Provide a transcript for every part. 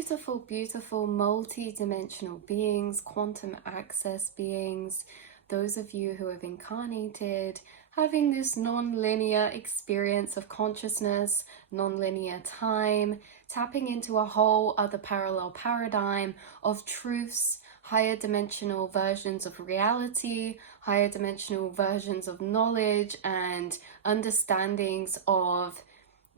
beautiful, beautiful multi-dimensional beings, quantum access beings, those of you who have incarnated, having this non-linear experience of consciousness, non-linear time, tapping into a whole other parallel paradigm of truths, higher dimensional versions of reality, higher dimensional versions of knowledge and understandings of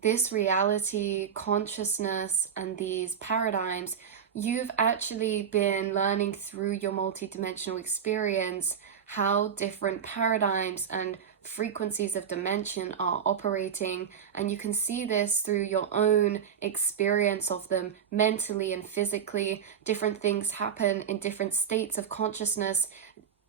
this reality, consciousness, and these paradigms. You've actually been learning through your multidimensional experience how different paradigms and frequencies of dimension are operating, and you can see this through your own experience of them mentally and physically. Different things happen in different states of consciousness,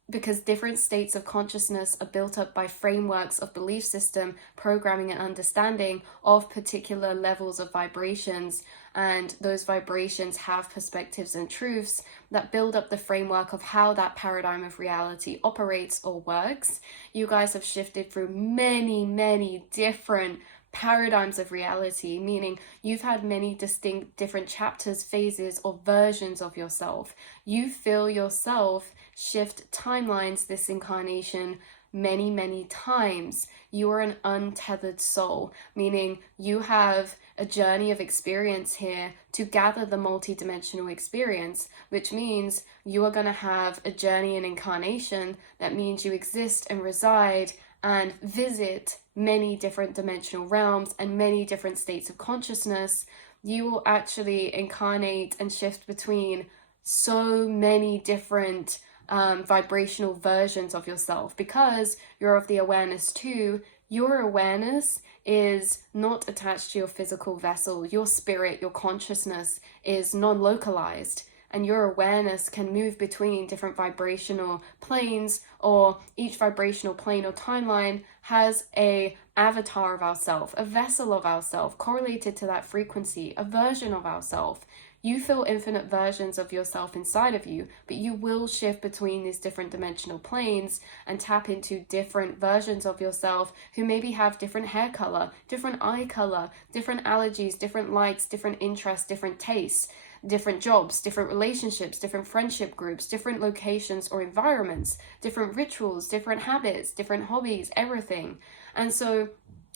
because different states of consciousness are built up by frameworks of belief system, programming, and understanding of particular levels of vibrations. And those vibrations have perspectives and truths that build up the framework of how that paradigm of reality operates or works. You guys have shifted through many, many different paradigms of reality, meaning you've had many distinct different chapters, phases, or versions of yourself. You feel yourself shift timelines this incarnation many, many times. You are an untethered soul, meaning you have a journey of experience here to gather the multidimensional experience, which means you are going to have a journey in incarnation. That means you exist and reside and visit many different dimensional realms and many different states of consciousness. You will actually incarnate and shift between so many different vibrational versions of yourself, because you're of the awareness too. Your awareness is not attached to your physical vessel. Your spirit, your consciousness is non-localized, and your awareness can move between different vibrational planes, or each vibrational plane or timeline has a avatar of ourself, a vessel of ourself correlated to that frequency, a version of ourself. You feel infinite versions of yourself inside of you, but you will shift between these different dimensional planes and tap into different versions of yourself who maybe have different hair color, different eye color, different allergies, different likes, different interests, different tastes, different jobs, different relationships, different friendship groups, different locations or environments, different rituals, different habits, different hobbies, everything. And so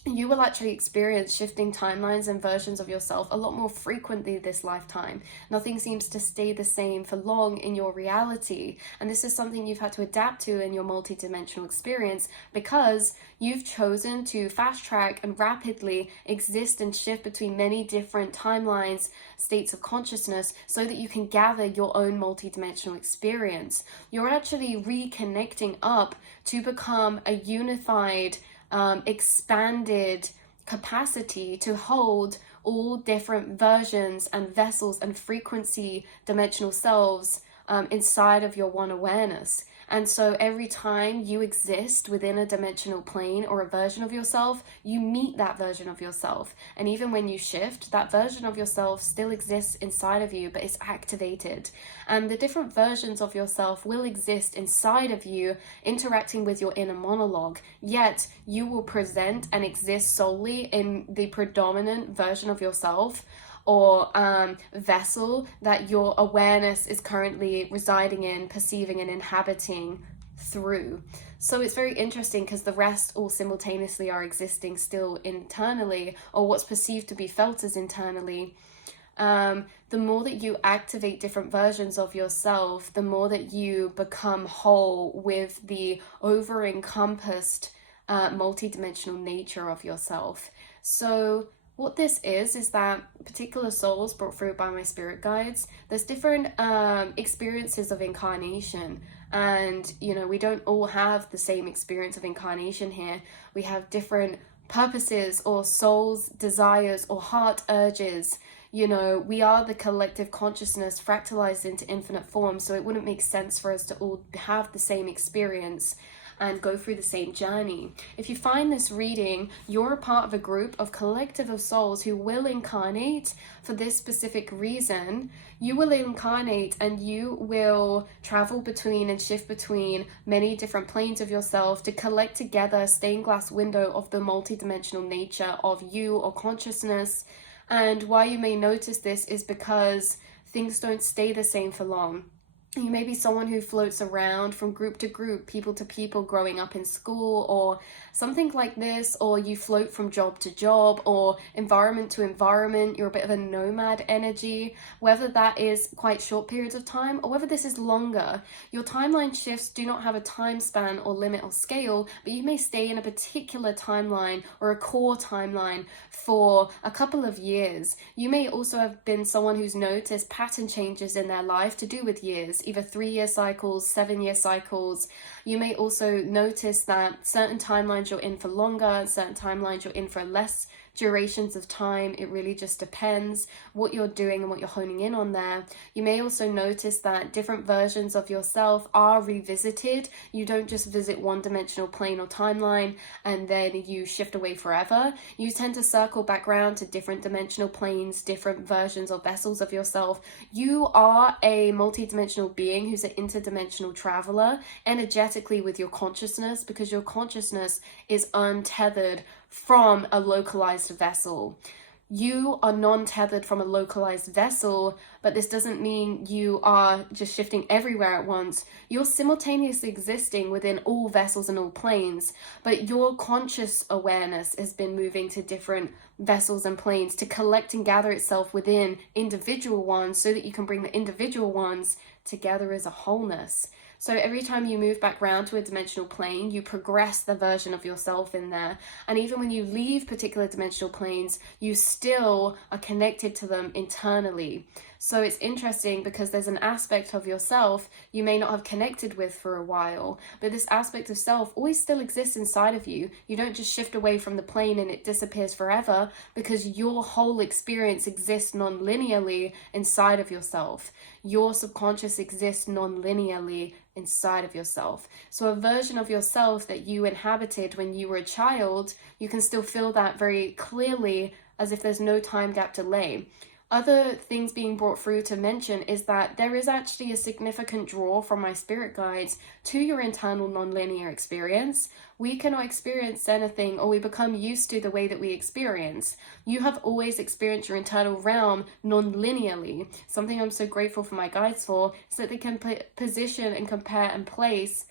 you will actually experience shifting timelines and versions of yourself a lot more frequently this lifetime. Nothing seems to stay the same for long in your reality. And this is something you've had to adapt to in your multidimensional experience, because you've chosen to fast track and rapidly exist and shift between many different timelines, states of consciousness, so that you can gather your own multidimensional experience. You're actually reconnecting up to become a unified, expanded capacity to hold all different versions and vessels and frequency dimensional selves inside of your one awareness. And so every time you exist within a dimensional plane or a version of yourself, you meet that version of yourself. And even when you shift, that version of yourself still exists inside of you, but it's activated. And the different versions of yourself will exist inside of you, interacting with your inner monologue. Yet you will present and exist solely in the predominant version of yourself, or vessel that your awareness is currently residing in, perceiving, and inhabiting through. So it's very interesting, because the rest all simultaneously are existing still internally, or what's perceived to be felt as internally. The more that you activate different versions of yourself, the more that you become whole with the over-encompassed multidimensional nature of yourself. So what this is that particular souls brought through by my spirit guides, there's different experiences of incarnation. And, you know, we don't all have the same experience of incarnation here. We have different purposes or souls' desires or heart urges. You know, we are the collective consciousness fractalized into infinite forms, so it wouldn't make sense for us to all have the same experience and go through the same journey. If you find this reading, you're a part of a group of collective of souls who will incarnate for this specific reason. You will incarnate and you will travel between and shift between many different planes of yourself to collect together a stained glass window of the multidimensional nature of you or consciousness. And why you may notice this is because things don't stay the same for long. You may be someone who floats around from group to group, people to people growing up in school or something like this, or you float from job to job or environment to environment. You're a bit of a nomad energy, whether that is quite short periods of time or whether this is longer. Your timeline shifts do not have a time span or limit or scale, but you may stay in a particular timeline or a core timeline for a couple of years. You may also have been someone who's noticed pattern changes in their life to do with years, either 3-year cycles, 7-year cycles. You may also notice that certain timelines you're in for longer, and certain timelines you're in for less durations of time. It really just depends what you're doing and what you're honing in on there. You may also notice that different versions of yourself are revisited. You don't just visit one dimensional plane or timeline and then you shift away forever. You tend to circle back around to different dimensional planes, different versions or vessels of yourself. You are a multidimensional being who's an interdimensional traveler energetically with your consciousness, because your consciousness is untethered from a localized vessel. You are non-tethered from a localized vessel, but this doesn't mean you are just shifting everywhere at once. You're simultaneously existing within all vessels and all planes, but your conscious awareness has been moving to different vessels and planes to collect and gather itself within individual ones so that you can bring the individual ones together as a wholeness. So every time you move back around to a dimensional plane, you progress the version of yourself in there. And even when you leave particular dimensional planes, you still are connected to them internally. So it's interesting because there's an aspect of yourself you may not have connected with for a while, but this aspect of self always still exists inside of you. You don't just shift away from the plane and it disappears forever, because your whole experience exists non-linearly inside of yourself. Your subconscious exists non-linearly inside of yourself. So a version of yourself that you inhabited when you were a child, you can still feel that very clearly as if there's no time gap delay. Other things being brought through to mention is that there is actually a significant draw from my spirit guides to your internal non-linear experience. We cannot experience anything, or we become used to the way that we experience. You have always experienced your internal realm non-linearly. Something I'm so grateful for my guides for is that they can position and compare and place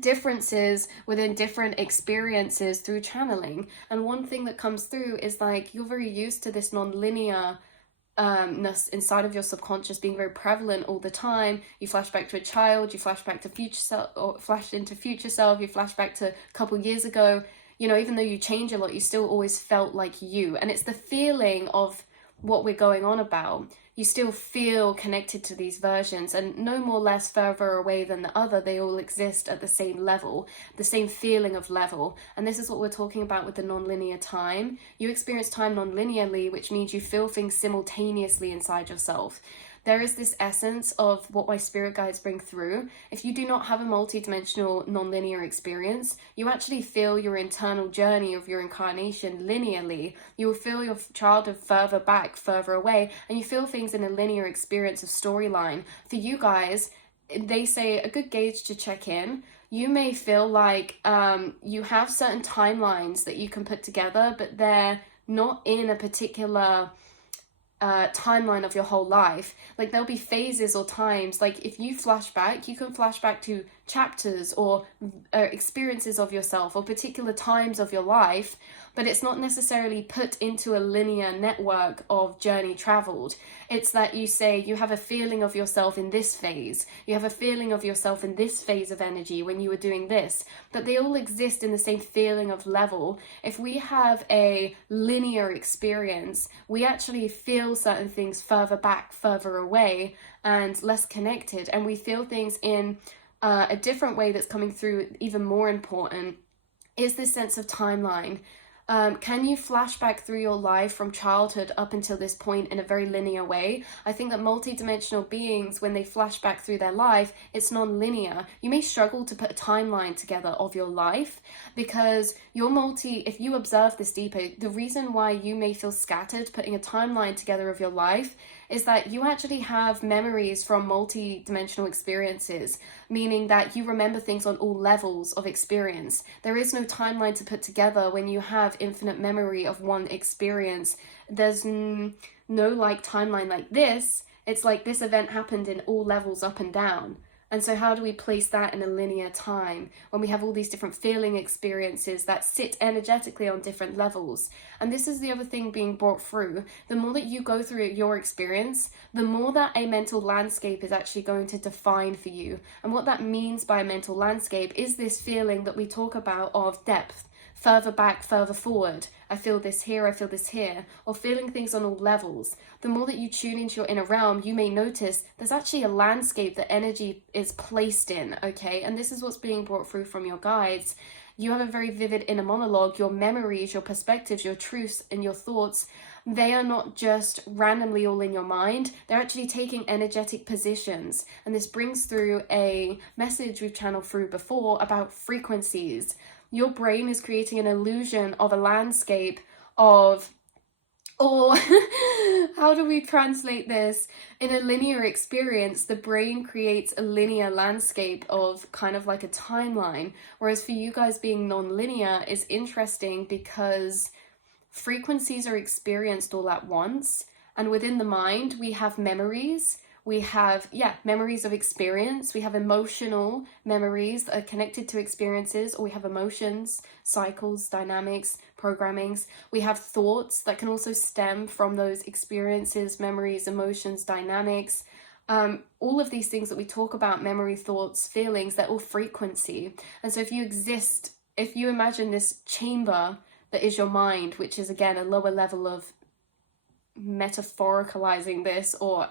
differences within different experiences through channeling. And one thing that comes through is like you're very used to this non-linear inside of your subconscious being very prevalent all the time. You flash back to a child, you flash back to future self, or flash into future self, you flash back to a couple years ago. You know, even though you change a lot, you still always felt like you. And it's the feeling of what we're going on about. You still feel connected to these versions, and no more less further away than the other. They all exist at the same level, the same feeling of level. And this is what we're talking about with the non-linear time. You experience time non-linearly, which means you feel things simultaneously inside yourself. There is this essence of what my spirit guides bring through. If you do not have a multidimensional non-linear experience, you actually feel your internal journey of your incarnation linearly. You will feel your childhood further back, further away, and you feel things in a linear experience of storyline. For you guys, they say a good gauge to check in. You may feel like you have certain timelines that you can put together, but they're not in a particular timeline of your whole life. Like there'll be phases or times, like if you flash back, you can flash back to chapters or experiences of yourself or particular times of your life, but it's not necessarily put into a linear network of journey traveled. It's that you say you have a feeling of yourself in this phase, you have a feeling of yourself in this phase of energy when you were doing this, but they all exist in the same feeling of level. If we have a linear experience, we actually feel certain things further back, further away, and less connected, and we feel things in a different way that's coming through. Even more important is this sense of timeline. Can you flash back through your life from childhood up until this point in a very linear way? I think that multidimensional beings, when they flash back through their life, it's non-linear. You may struggle to put a timeline together of your life because if you observe this deeper, the reason why you may feel scattered putting a timeline together of your life is that you actually have memories from multi-dimensional experiences, meaning that you remember things on all levels of experience. There is no timeline to put together when you have infinite memory of one experience. There's no like timeline like this. It's like this event happened in all levels up and down. And so how do we place that in a linear time when we have all these different feeling experiences that sit energetically on different levels? And this is the other thing being brought through. The more that you go through your experience, the more that a mental landscape is actually going to define for you. And what that means by a mental landscape is this feeling that we talk about of depth. Further back, further forward. I feel this here, I feel this here. Or feeling things on all levels. The more that you tune into your inner realm, you may notice there's actually a landscape that energy is placed in, okay? And this is what's being brought through from your guides. You have a very vivid inner monologue. Your memories, your perspectives, your truths, and your thoughts, they are not just randomly all in your mind. They're actually taking energetic positions. And this brings through a message we've channeled through before about frequencies. Your brain is creating an illusion of a landscape of, or how do we translate this? In a linear experience, the brain creates a linear landscape of kind of like a timeline. Whereas for you guys being non-linear is interesting because frequencies are experienced all at once. And within the mind, we have memories. We have, memories of experience. We have emotional memories that are connected to experiences, or we have emotions, cycles, dynamics, programmings. We have thoughts that can also stem from those experiences, memories, emotions, dynamics. All of these things that we talk about, memory, thoughts, feelings, they're all frequency. And so if you imagine this chamber that is your mind, which is again a lower level of metaphoricalizing this or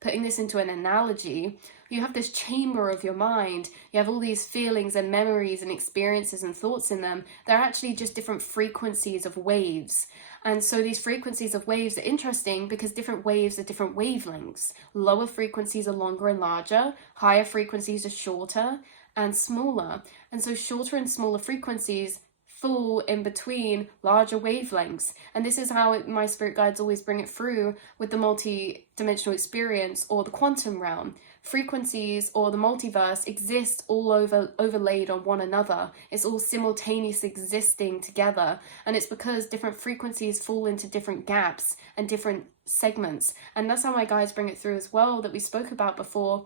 putting this into an analogy, you have this chamber of your mind. You have all these feelings and memories and experiences and thoughts in them. They're actually just different frequencies of waves. And so these frequencies of waves are interesting because different waves are different wavelengths. Lower frequencies are longer and larger. Higher frequencies are shorter and smaller. And so shorter and smaller frequencies fall in between larger wavelengths. And this is how my spirit guides always bring it through with the multi-dimensional experience or the quantum realm. Frequencies or the multiverse exist all overlaid on one another. It's all simultaneously existing together. And it's because different frequencies fall into different gaps and different segments. And that's how my guides bring it through as well, that we spoke about before.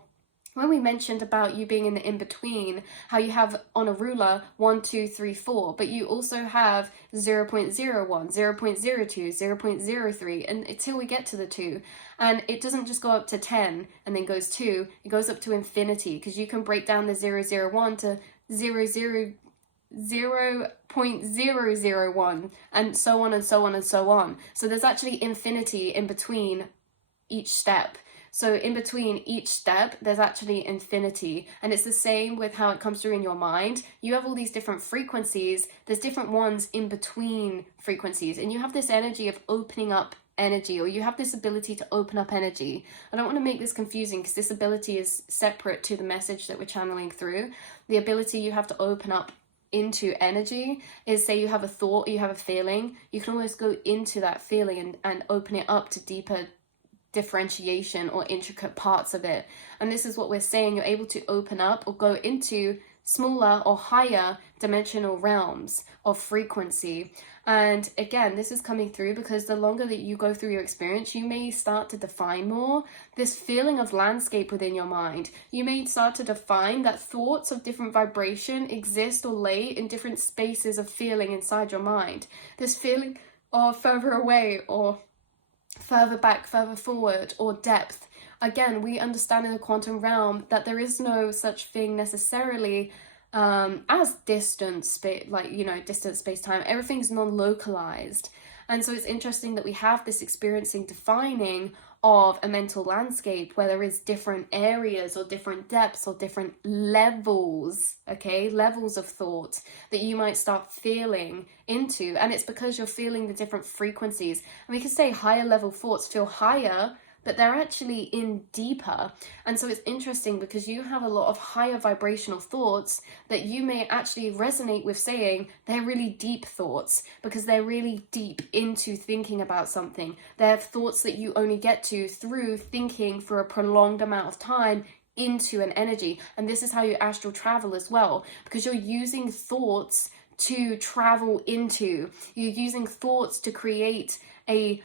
When we mentioned about you being in the in-between, how you have on a ruler 1, 2, 3, 4, but you also have 0.01, 0.02, 0.03, and until we get to the 2. And it doesn't just go up to 10 and then goes 2, it goes up to infinity, because you can break down the 001 to 0.001 and so on and so on and so on. So there's actually infinity in between each step. So in between each step, there's actually infinity. And it's the same with how it comes through in your mind. You have all these different frequencies. There's different ones in between frequencies. And you have this energy of opening up energy, or you have this ability to open up energy. I don't want to make this confusing because this ability is separate to the message that we're channeling through. The ability you have to open up into energy is, say you have a thought, you have a feeling, you can almost go into that feeling and open it up to deeper differentiation or intricate parts of it. And this is what we're saying, you're able to open up or go into smaller or higher dimensional realms of frequency. And again, this is coming through because the longer that you go through your experience, you may start to define more this feeling of landscape within your mind. You may start to define that thoughts of different vibration exist or lay in different spaces of feeling inside your mind. This feeling of further away or further back, further forward, or depth. Again, we understand in the quantum realm that there is no such thing necessarily as distant space, distant space-time. Everything's non-localized. And so it's interesting that we have this experiencing defining of a mental landscape where there is different areas or different depths or different levels, okay, levels of thought that you might start feeling into. And it's because you're feeling the different frequencies. And we can say higher level thoughts feel higher but they're actually in deeper. And so it's interesting because you have a lot of higher vibrational thoughts that you may actually resonate with saying they're really deep thoughts, because they're really deep into thinking about something. They're thoughts that you only get to through thinking for a prolonged amount of time into an energy. And this is how you astral travel as well, because you're using thoughts to travel into. You're using thoughts to create a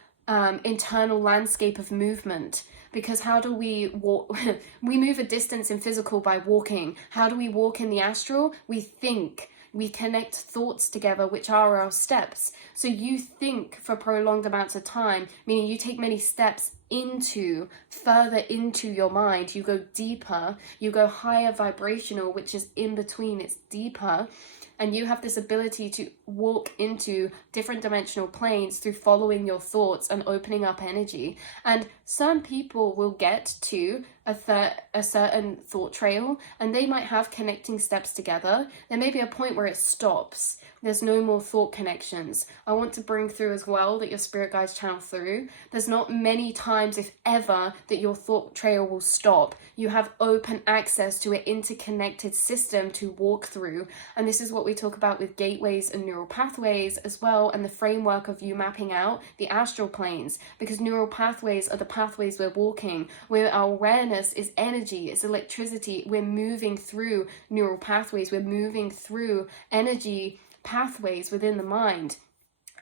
internal landscape of movement. Because how do we walk? We move a distance in physical by walking. How do we walk in the astral? We think. We connect thoughts together, which are our steps. So you think for prolonged amounts of time, meaning you take many steps further into your mind. You go deeper, you go higher vibrational, which is in between, it's deeper. And you have this ability to walk into different dimensional planes through following your thoughts and opening up energy. And some people will get to a certain thought trail, and they might have connecting steps together. There may be a point where it stops. There's no more thought connections. I want to bring through as well that your spirit guides channel through. There's not many times, if ever, that your thought trail will stop. You have open access to an interconnected system to walk through. And this is what we talk about with gateways and neural pathways as well, and the framework of you mapping out the astral planes, because neural pathways are the pathways we're walking, where our awareness is energy, it's electricity. We're moving through neural pathways, we're moving through energy pathways within the mind.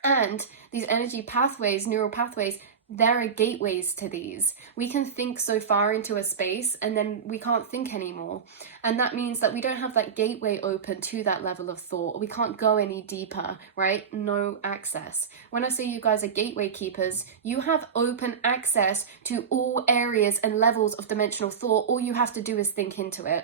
And these energy pathways, neural pathways, there are gateways to these. We can think so far into a space and then we can't think anymore. And that means that we don't have that gateway open to that level of thought. We can't go any deeper, right? No access. When I say you guys are gateway keepers, you have open access to all areas and levels of dimensional thought. All you have to do is think into it.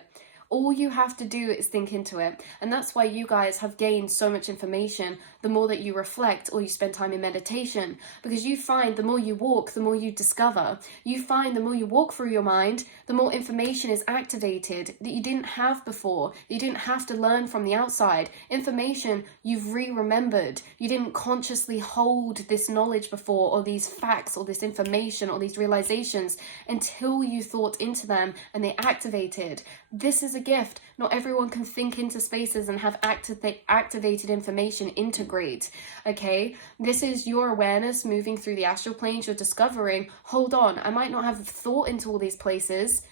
All you have to do is think into it. And that's why you guys have gained so much information the more that you reflect or you spend time in meditation. Because you find the more you walk, the more you discover. You find the more you walk through your mind, the more information is activated that you didn't have before. You didn't have to learn from the outside. Information you've re-remembered. You didn't consciously hold this knowledge before, or these facts, or this information, or these realizations until you thought into them and they activated. This is a gift. Not everyone can think into spaces and have activated information integrate. Okay, this is your awareness moving through the astral planes. You're discovering, hold on, I might not have thought into all these places,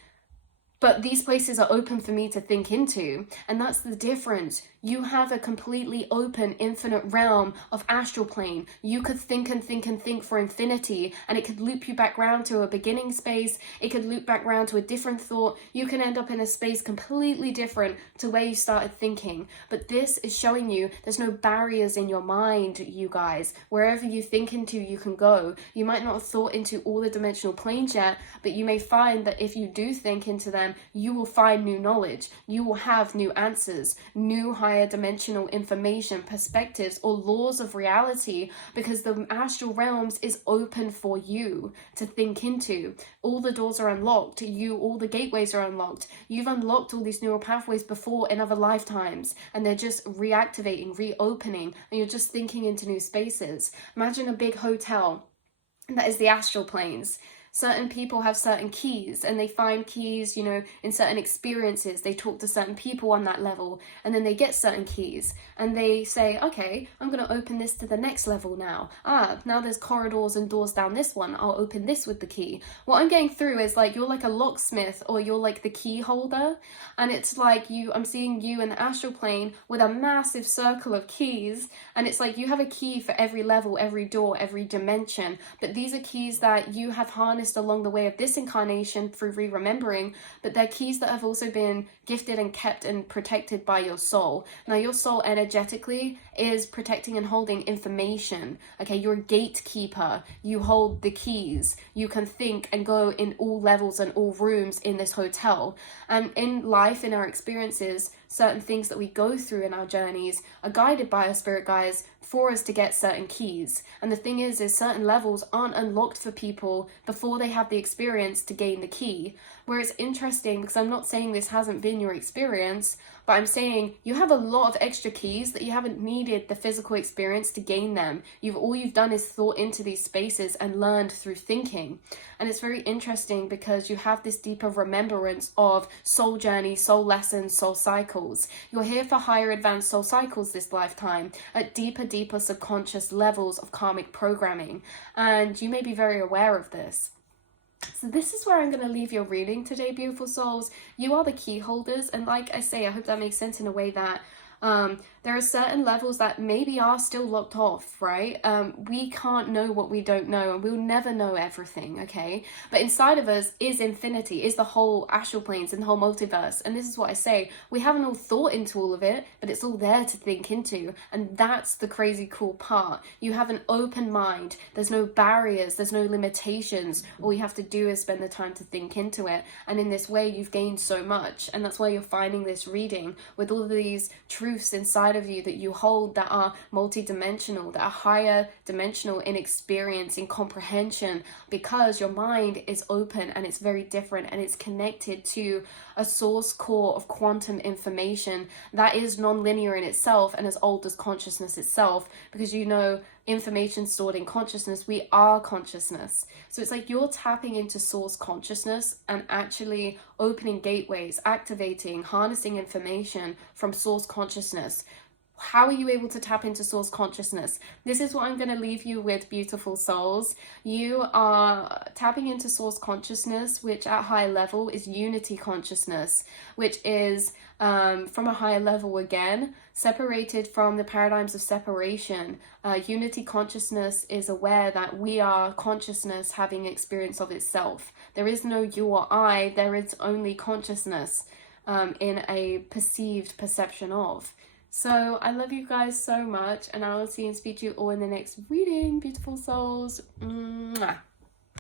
but these places are open for me to think into. And that's the difference. You have a completely open, infinite realm of astral plane. You could think and think and think for infinity, and it could loop you back round to a beginning space. It could loop back round to a different thought. You can end up in a space completely different to where you started thinking. But this is showing you there's no barriers in your mind, you guys. Wherever you think into, you can go. You might not have thought into all the dimensional planes yet, but you may find that if you do think into them, you will find new knowledge. You will have new answers, new higher dimensional information, perspectives, or laws of reality, because the astral realms is open for you to think into. All the doors are unlocked. All the gateways are unlocked. You've unlocked all these neural pathways before in other lifetimes, and they're just reactivating, reopening, and you're just thinking into new spaces. Imagine a big hotel that is the astral planes. Certain people have certain keys, and they find keys, in certain experiences. They talk to certain people on that level, and then they get certain keys, and they say, okay, I'm going to open this to the next level now. Now there's corridors and doors down this one. I'll open this with the key. What I'm getting through is like, you're like a locksmith, or you're like the key holder, and it's like I'm seeing you in the astral plane with a massive circle of keys, and it's like you have a key for every level, every door, every dimension, but these are keys that you have harnessed along the way of this incarnation through re-remembering, but they're keys that have also been gifted and kept and protected by your soul. Now, your soul energetically is protecting and holding information. Okay, you're a gatekeeper. You hold the keys. You can think and go in all levels and all rooms in this hotel. And in life, in our experiences, certain things that we go through in our journeys are guided by our spirit guides for us to get certain keys. And the thing is certain levels aren't unlocked for people before they have the experience to gain the key. Where it's interesting, because I'm not saying this hasn't been your experience, but but I'm saying you have a lot of extra keys that you haven't needed the physical experience to gain them. All you've done is thought into these spaces and learned through thinking. And it's very interesting because you have this deeper remembrance of soul journey, soul lessons, soul cycles. You're here for higher advanced soul cycles this lifetime at deeper subconscious levels of karmic programming. And you may be very aware of this. So this is where I'm going to leave your reading today, beautiful souls. You are the key holders, and like I say, I hope that makes sense in a way that there are certain levels that maybe are still locked off, right? We can't know what we don't know, and we'll never know everything, okay? But inside of us is infinity, is the whole astral planes and the whole multiverse. And this is what I say, we haven't all thought into all of it, but it's all there to think into. And that's the crazy cool part. You have an open mind. There's no barriers, there's no limitations. All you have to do is spend the time to think into it. And in this way, you've gained so much. And that's why you're finding this reading with all of these truths inside of you that you hold that are multidimensional, that are higher dimensional in experience, in comprehension, because your mind is open and it's very different and it's connected to a source core of quantum information that is non-linear in itself and as old as consciousness itself, because you know information stored in consciousness, we are consciousness. So it's like you're tapping into source consciousness and actually opening gateways, activating, harnessing information from source consciousness. How are you able to tap into source consciousness? This is what I'm going to leave you with, beautiful souls. You are tapping into source consciousness, which at high level is unity consciousness, which is from a higher level again, separated from the paradigms of separation. Unity consciousness is aware that we are consciousness having experience of itself. There is no you or I, there is only consciousness in a perceived perception of. So I love you guys so much, and I will see and speak to you all in the next reading, beautiful souls. Mwah.